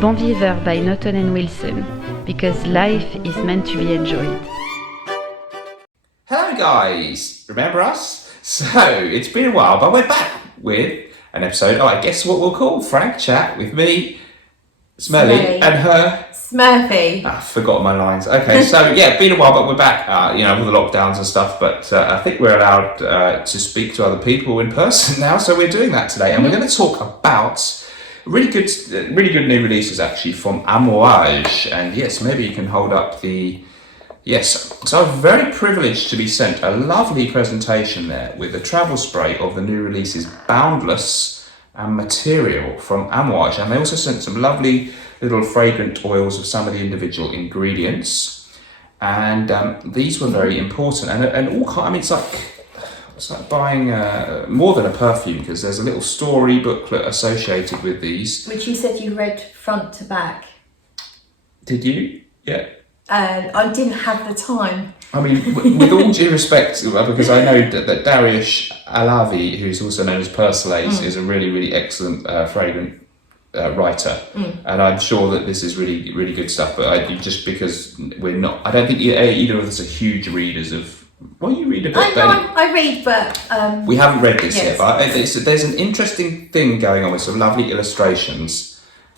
Bon Viveur by Naughton and Wilson, because life is meant to be enjoyed. Hello guys, remember us? So, it's been a while, but we're back with an episode, I guess what we'll call Frank Chat with me, Smelly, and her... Smurfy. I've forgotten my lines. Okay, so yeah, been a while, but we're back, with the lockdowns and stuff, but I think we're allowed to speak to other people in person now, so we're doing that today, and we're going to talk about really good new releases actually from Amouage, and yes, maybe you can hold up the... Yes, so I'm very privileged to be sent a lovely presentation there with a travel spray of the new releases Boundless and Material from Amouage, and they also sent some lovely little fragrant oils of some of the individual ingredients, and these were very important, and all kind. I mean, it's like buying more than a perfume, because there's a little story booklet associated with these. Which you said you read front to back. Did you? Yeah. I didn't have the time. I mean, with all due respect, because I know that Dariush Alavi, who's also known as Persolaise, is a really, really excellent fragrant writer, and I'm sure that this is really, really good stuff. But just because we're not, I don't think either of us are huge readers of. Well, you read a bit. I read, but we haven't read this yet. But there's an interesting thing going on with some lovely illustrations.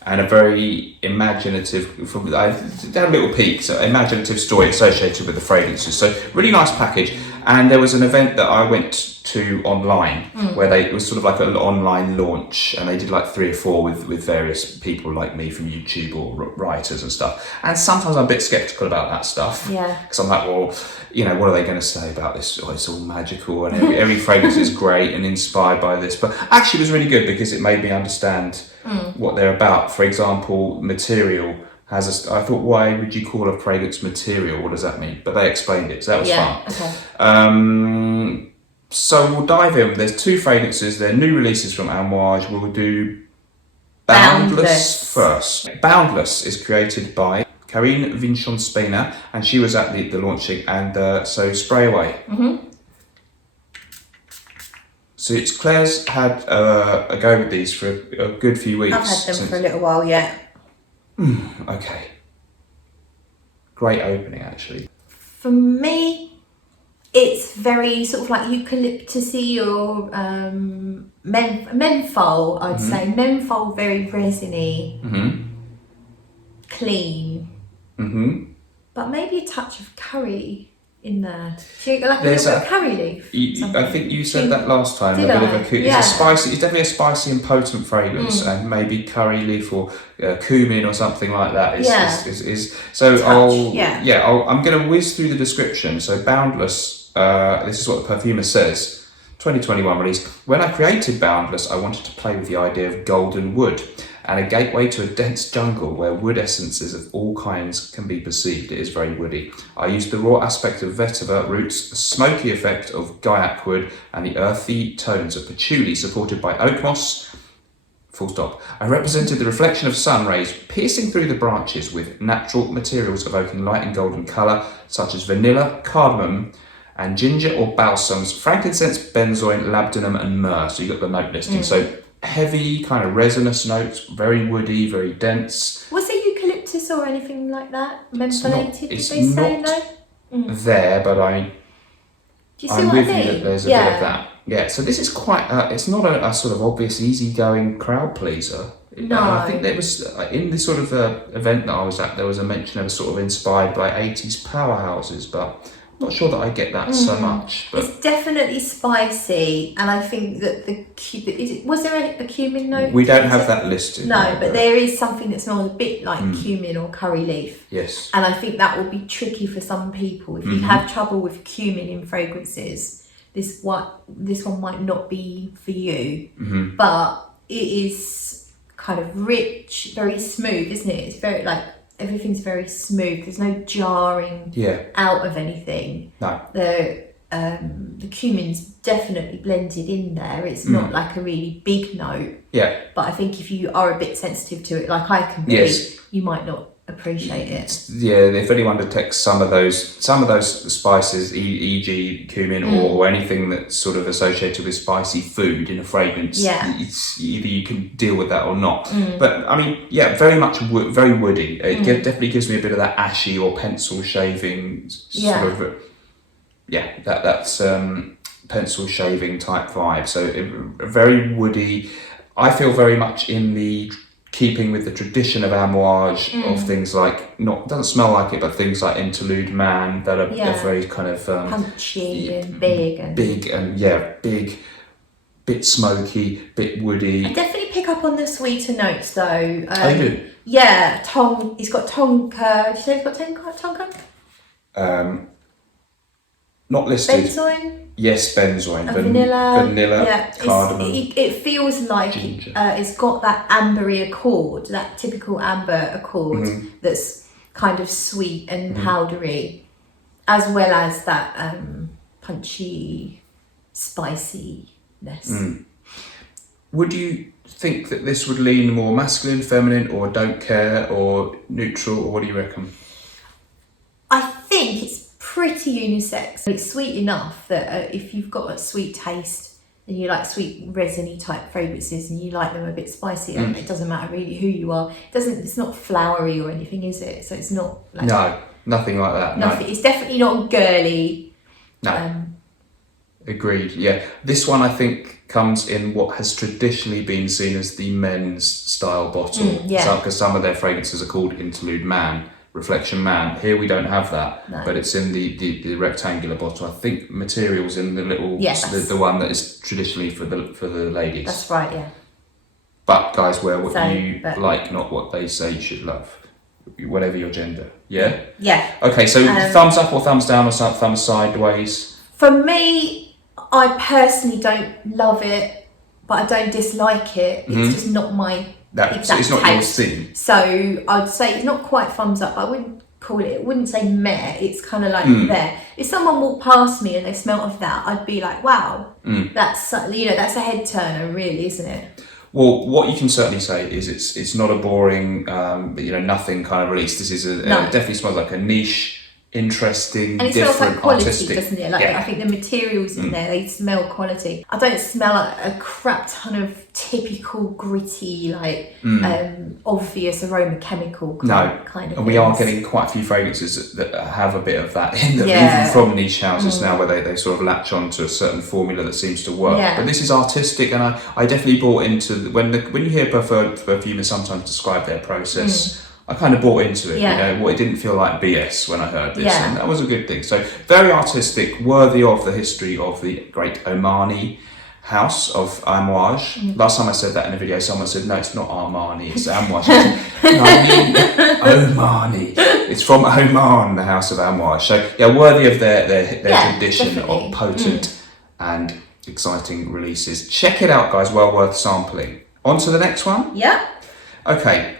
And a very imaginative, I had a little peek, so imaginative story associated with the fragrances. So really nice package. And there was an event that I went to online where it was sort of like an online launch, and they did like 3 or 4 with various people like me from YouTube or writers and stuff. And sometimes I'm a bit skeptical about that stuff. Yeah. Because I'm like, well, what are they going to say about this? Oh, it's all magical, and every fragrance is great and inspired by this. But actually it was really good because it made me understand what they're about. For example, Material has I thought, why would you call a fragrance Material? What does that mean? But they explained it, so that was fun. Okay. So we'll dive in. There's 2 fragrances. They're new releases from Amouage. We'll do Boundless first. Boundless is created by Karine Vinchon-Spina, and she was at the launching, and so spray away. So Claire's had a go with these for a good few weeks. I've had them for a little while, yeah. Okay. Great opening, actually. For me, it's very sort of like eucalyptusy or menthol, I'd say. Menthol, very resiny, clean, but maybe a touch of curry in there. Like a little bit of curry leaf. I think you said that last time. Did I? It's spicy. It's definitely a spicy and potent fragrance, and maybe curry leaf or cumin or something like that. I'm going to whiz through the description. So Boundless. This is what the perfumer says. 2021 release. When I created Boundless, I wanted to play with the idea of golden wood and a gateway to a dense jungle where wood essences of all kinds can be perceived. It is very woody. I used the raw aspect of vetiver roots, the smoky effect of gaiac wood, and the earthy tones of patchouli supported by oak moss. Full stop. I represented the reflection of sun rays piercing through the branches with natural materials evoking light and golden colour, such as vanilla, cardamom, and ginger or balsams, frankincense, benzoin, labdanum, and myrrh. So you got the note listing. So heavy, kind of resinous notes, very woody, very dense. Was it eucalyptus or anything like that? Mentholated, It's did they say not no? there, but Do you see I'm what with I mean? you that there's a bit of that. Yeah, so this is quite, it's not a sort of obvious, easygoing crowd pleaser. No. I think there was, in this sort of event that I was at, there was a mention of sort of inspired by 80s powerhouses, but I'm not sure that I get that so much. But it's definitely spicy, and I think that was there a cumin note? We don't have that listed. No, but there is something that smells a bit like cumin or curry leaf. Yes. And I think that will be tricky for some people. If you have trouble with cumin in fragrances, this one might not be for you. But it is kind of rich, very smooth, isn't it? It's very everything's very smooth. There's no jarring out of anything. No. The cumin's definitely blended in there. It's not like a really big note. Yeah. But I think if you are a bit sensitive to it, like I can be, you might not appreciate it. Yeah, if anyone detects some of those spices, e.g. cumin or anything that's sort of associated with spicy food in a fragrance, it's either you can deal with that or not. But I mean, yeah, very much very woody. It definitely gives me a bit of that ashy or pencil shaving sort of. Yeah, that's pencil shaving type vibe. So very woody. I feel very much in the keeping with the tradition of Amouage of things like, doesn't smell like it, but things like Interlude Man that are very kind of punchy and big bit smoky, bit woody. I definitely pick up on the sweeter notes though. I do. Yeah, he's got tonka. Did you say he's got tonka? Not listed. Benzoin? Yes, benzoin. Vanilla, cardamom. It feels like it's got that ambery accord, that typical amber accord that's kind of sweet and powdery, as well as that punchy spiciness. Would you think that this would lean more masculine, feminine, or don't care, or neutral, or what do you reckon? I think it's pretty unisex. It's sweet enough that if you've got a sweet taste and you like sweet resiny type fragrances and you like them a bit spicy, it doesn't matter really who you are. It's not flowery or anything, is it? So it's not like... No, nothing like that. Nothing. No. It's definitely not girly. No. Agreed, yeah. This one I think comes in what has traditionally been seen as the men's style bottle. Because some of their fragrances are called Interlude Man, Reflection Man. Here we don't have that, but it's in the rectangular bottle. I think materials in the little, the one that is traditionally for the ladies. That's right, yeah. But guys, wear what you like, not what they say you should love. Whatever your gender, yeah? Yeah. Okay, so thumbs up or thumbs down or thumbs sideways? For me, I personally don't love it, but I don't dislike it. It's just not my exact it's not taste. your thing. So I'd say it's not quite thumbs up. I wouldn't call it. I wouldn't say meh. It's kind of like there. If someone walked past me and they smelt of that, I'd be like, wow, that's that's a head turner, really, isn't it? Well, what you can certainly say is it's not a boring, nothing kind of release. This is it definitely smells like a niche, interesting, and it different, smells like quality, artistic, doesn't it? Like I think the materials in there, they smell quality. I don't smell like a crap ton of typical gritty, obvious aroma chemical kind of. And things. we are getting quite a few fragrances that have a bit of that in them, even from niche houses now, where they sort of latch on to a certain formula that seems to work. But this is artistic, and I definitely bought into when you hear perfumers sometimes describe their process. I kind of bought into it, it didn't feel like BS when I heard this, and that was a good thing. So very artistic, worthy of the history of the great Omani house of Amouage. Last time I said that in a video, someone said, no, it's not Armani, it's Amouage. I mean Omani. It's from Oman, the house of Amouage. So worthy of their tradition definitely. of potent and exciting releases. Check it out, guys, well worth sampling. On to the next one? Yeah. Okay.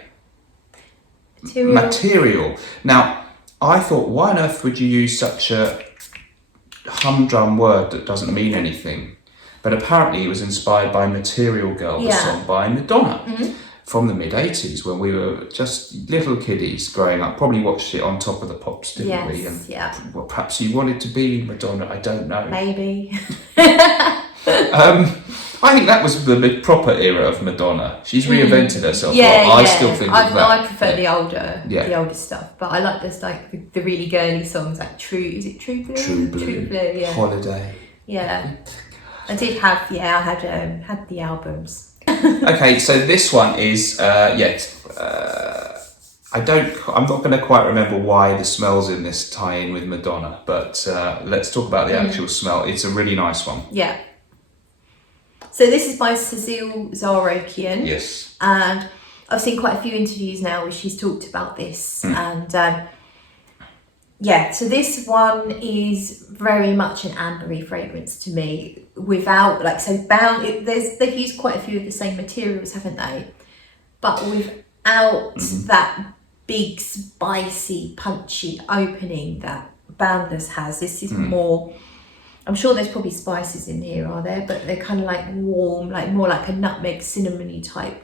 Material. Now, I thought, why on earth would you use such a humdrum word that doesn't mean anything? But apparently it was inspired by Material Girl, the song by Madonna from the mid-80s, when we were just little kiddies growing up. Probably watched it on Top of the Pops, didn't we? And well, perhaps you wanted to be Madonna, I don't know. Maybe. I think that was the proper era of Madonna. She's reinvented herself. I still think of that. I prefer the older stuff, but I like this the really girly songs like Is it True Blue? True Blue, yeah. Holiday. Yeah, I did have. I had the albums. Okay, so this one is I'm not going to quite remember why the smells in this tie in with Madonna, but let's talk about the actual smell. It's a really nice one. Yeah. So this is by Cecile Zarokian. Yes. And I've seen quite a few interviews now where she's talked about this. And so this one is very much an ambery fragrance to me. Without, they've used quite a few of the same materials, haven't they? But without that big, spicy, punchy opening that Boundless has. This is more... I'm sure there's probably spices in here, are there? But they're kind of like warm, like more like a nutmeg, cinnamony type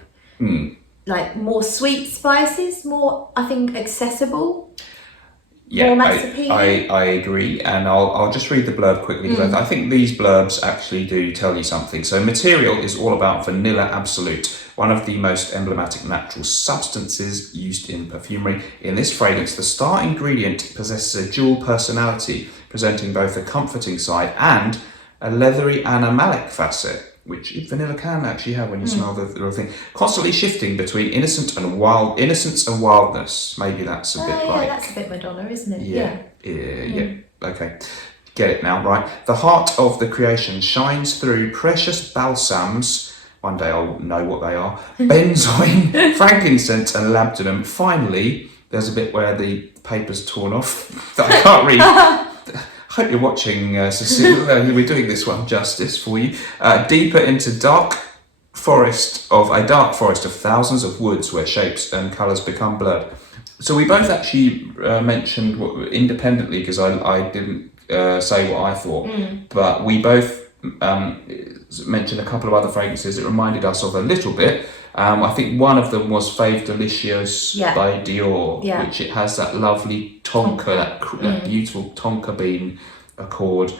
like more sweet spices, more, I think, accessible. Yeah, More mass appealing. I agree, and I'll just read the blurb quickly because I think these blurbs actually do tell you something. So, material is all about vanilla absolute, one of the most emblematic natural substances used in perfumery. In this fragrance, the star ingredient possesses a dual personality, presenting both a comforting side and a leathery animalic facet, which vanilla can actually have when you smell the real thing. Constantly shifting between innocence and wildness. Maybe that's a bit like... Yeah, that's a bit Madonna, isn't it? Yeah. Okay. Get it now, right? The heart of the creation shines through precious balsams. One day I'll know what they are. Benzoin, frankincense and labdanum. Finally, there's a bit where the paper's torn off that I can't read. I hope you're watching, Cecile. We're doing this one justice for you. Deeper into a dark forest of thousands of woods where shapes and colours become blurred. So we both actually mentioned independently, because I didn't say what I thought, but we both mentioned a couple of other fragrances that reminded us of a little bit. I think one of them was Fave Delicious by Dior, which it has that lovely tonka, that beautiful tonka bean accord,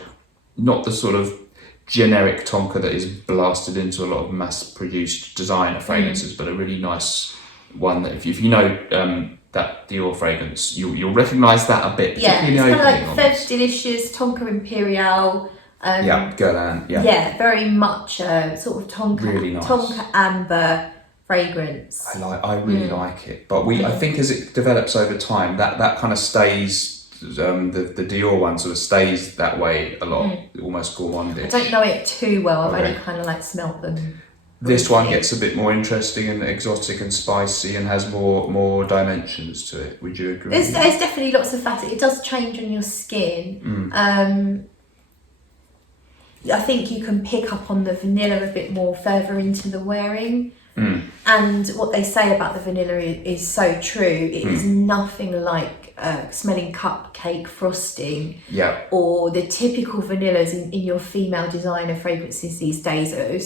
not the sort of generic tonka that is blasted into a lot of mass-produced designer fragrances, but a really nice one that if you know that Dior fragrance, you'll recognise that a bit. Yeah, it's kind of like Fave Delicious, Tonka Imperial. Guerlain. Yeah, very much sort of tonka, really nice. tonka amber fragrance. I really like it, but I think as it develops over time, that kind of stays. The Dior one sort of stays that way a lot, almost gourmandish. I don't know it too well. I've only kind of like smelt them. This one gets a bit more interesting and exotic and spicy and has more dimensions to it. Would you agree? There's definitely lots of facets. It does change on your skin. I think you can pick up on the vanilla a bit more further into the wearing. And what they say about the vanilla is so true. It is nothing like smelling cupcake frosting, or the typical vanillas in your female designer fragrances these days are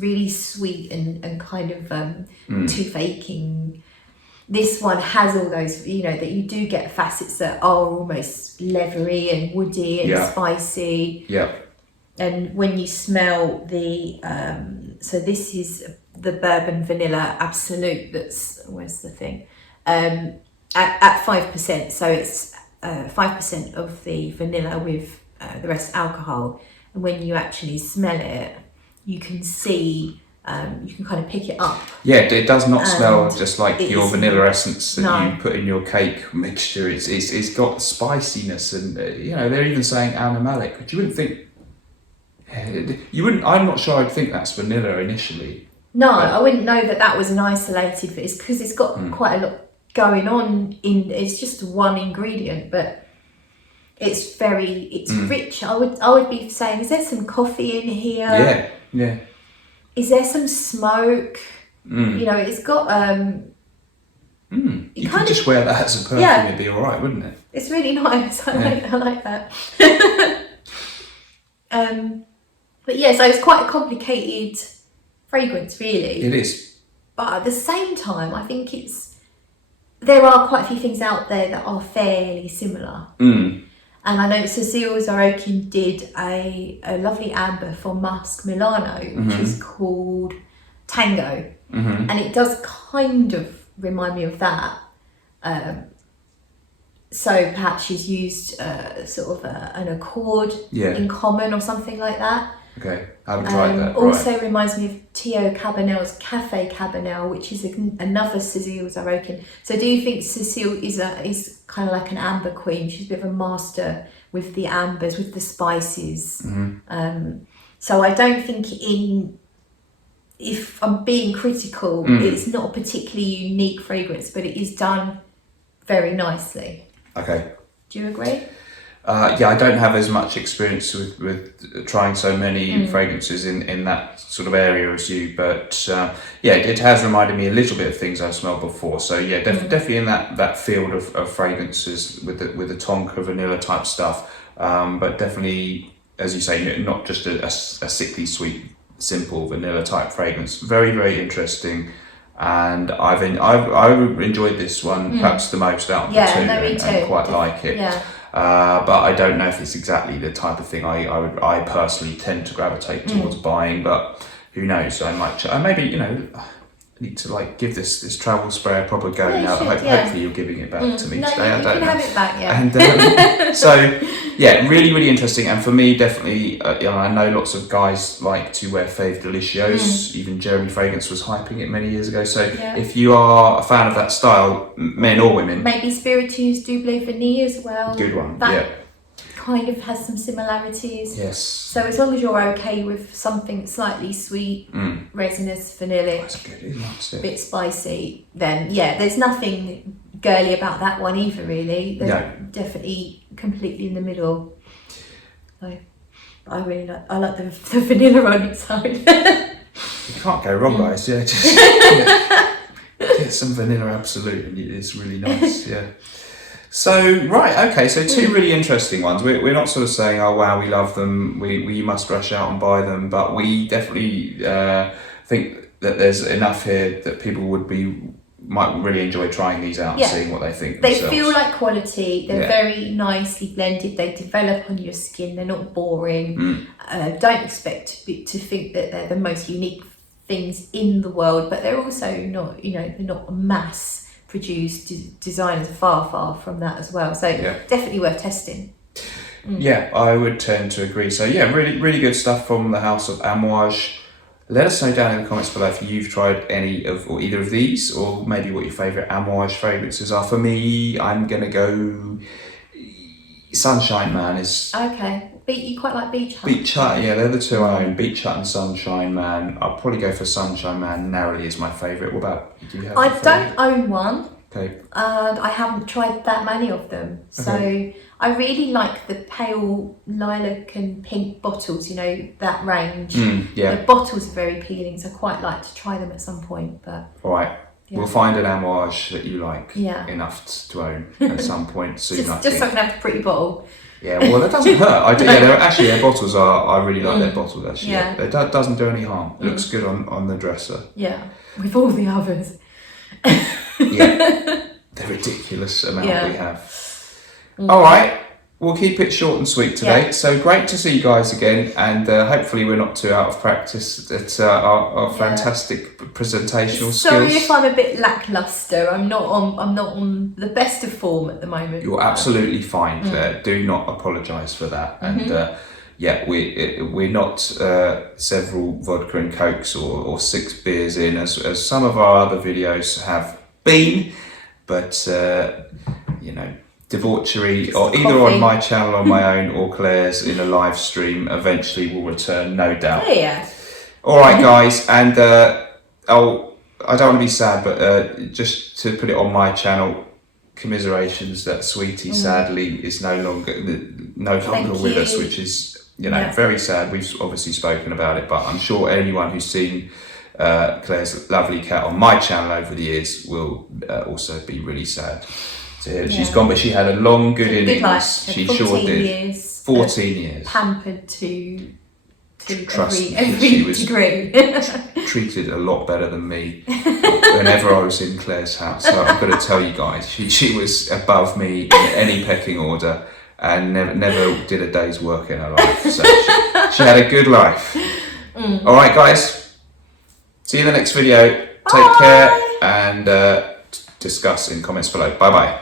really sweet and kind of too faking. This one has all those, that you do get facets that are almost leathery and woody and spicy. And when you smell the, so this is the bourbon vanilla absolute, where's the thing? At 5%, so it's 5% of the vanilla with the rest alcohol. And when you actually smell it, you can see, you can kind of pick it up. Yeah, it does not smell just like your vanilla essence that you put in your cake mixture. It's got spiciness, and they're even saying animalic, but you wouldn't think. I'm not sure I'd think that's vanilla initially. No, I wouldn't know that was an isolated. It's because it's got quite a lot going on it's just one ingredient, but it's rich. I would be saying, is there some coffee in here? Yeah. Is there some smoke? It's got you could just wear that as a perfume, it'd be all right, wouldn't it? It's really nice. I like that. But so it's quite a complicated fragrance, really. It is. But at the same time, I think there are quite a few things out there that are fairly similar. And I know Cecile Zarokin did a lovely amber for Musk Milano, which is called Tango. And it does kind of remind me of that. So perhaps she's used sort of an accord in common or something like that. Okay, I haven't tried that. Also reminds me of Theo Cabanel's Café Cabanel, which is another Cecile Zarokin. So do you think Cecile is kind of like an amber queen? She's a bit of a master with the ambers, with the spices. So I don't think if I'm being critical, it's not a particularly unique fragrance, but it is done very nicely. Okay. Do you agree? I don't have as much experience with trying so many fragrances in that sort of area as you, but it has reminded me a little bit of things I've smelled before. So definitely in that field of fragrances with the tonka vanilla type stuff, but definitely, as you say, not just a sickly sweet, simple vanilla type fragrance. Very, very interesting. and I've enjoyed this one perhaps the most out of the two, me too. and quite like it. Yeah. But I don't know if it's exactly the type of thing I personally tend to gravitate towards buying. But who knows? I might maybe, you know, need to like give this travel spray a proper go now. Hopefully you're giving it back to me today. I don't know. Have it back, yeah. And so yeah, really, really interesting. And for me, definitely, you know, I know lots of guys like to wear Fave Delicios. Even Jeremy Fragrance was hyping it many years ago. So if you are a fan of that style, men or women, maybe Spiritueuse Double Vanille as well. Good one. That kind of has some similarities. Yes. So as long as you're okay with something slightly sweet, resinous, vanillic, That's good, isn't it? a bit spicy, then yeah, there's nothing girly about that one either, really. They're definitely completely in the middle. So I like the vanilla on its own. You can't go wrong, guys. Yeah, just get some vanilla Absolute, and it's really nice. Yeah. So right, okay. So two really interesting ones. We're not sort of saying, oh wow, we love them. We must rush out and buy them, but we definitely think that there's enough here that people might really enjoy trying these out and seeing what they think. They themselves. feel like quality. They're very nicely blended. They develop on your skin. They're not boring. Don't expect to think that they're the most unique things in the world, but they're also not. You know, they're not mass produced designers. Far from that as well. So definitely worth testing. Yeah, I would tend to agree. So yeah, really, really good stuff from the house of Amouage. Let us know down in the comments below if you've tried any of or either of these, or maybe what your favourite Amouage fragrances are. For me, I'm gonna go Sunshine Man is okay. You quite like Beach Hut? Beach Hut, yeah, they're the two I own. Beach Hut and Sunshine Man. I'll probably go for Sunshine Man narrowly as my favourite. What about, do you have I don't own one. Okay. I haven't tried that many of them. So I really like the pale lilac and pink bottles, you know, that range. The bottles are very appealing, so I quite like to try them at some point. But all right. We'll find an Amouage that you like enough to own at some point soon. just so I can have a pretty bottle. Yeah, well, that doesn't hurt. Their bottles I really like their bottles, actually. Yeah. It doesn't do any harm. It looks good on the dresser. Yeah, with all the others. The ridiculous amount we have. All right, we'll keep it short and sweet today. So great to see you guys again, and hopefully we're not too out of practice at our fantastic presentational skills. Sorry if I'm a bit lackluster. I'm not on the best of form at the moment. You're absolutely fine, Claire. Do not apologise for that. And we're not several vodka and cokes or 6 beers in as some of our other videos have been, but you know, debauchery or either on my channel on my own or Claire's in a live stream eventually will return, no doubt. All right, guys, and I don't want to be sad, but just to put it on my channel, commiserations that Sweetie sadly is no longer with us, which is, you know, very sad. We've obviously spoken about it, but I'm sure anyone who's seen Claire's lovely cat on my channel over the years will also be really sad to hear that she's gone. But she had a long, good innings. She sure did. 14 years. Pampered to every degree. Treated a lot better than me whenever I was in Claire's house. So I've got to tell you guys, she was above me in any pecking order and never did a day's work in her life. So she had a good life. All right, guys. See you in the next video. Take care and discuss in comments below. Bye-bye.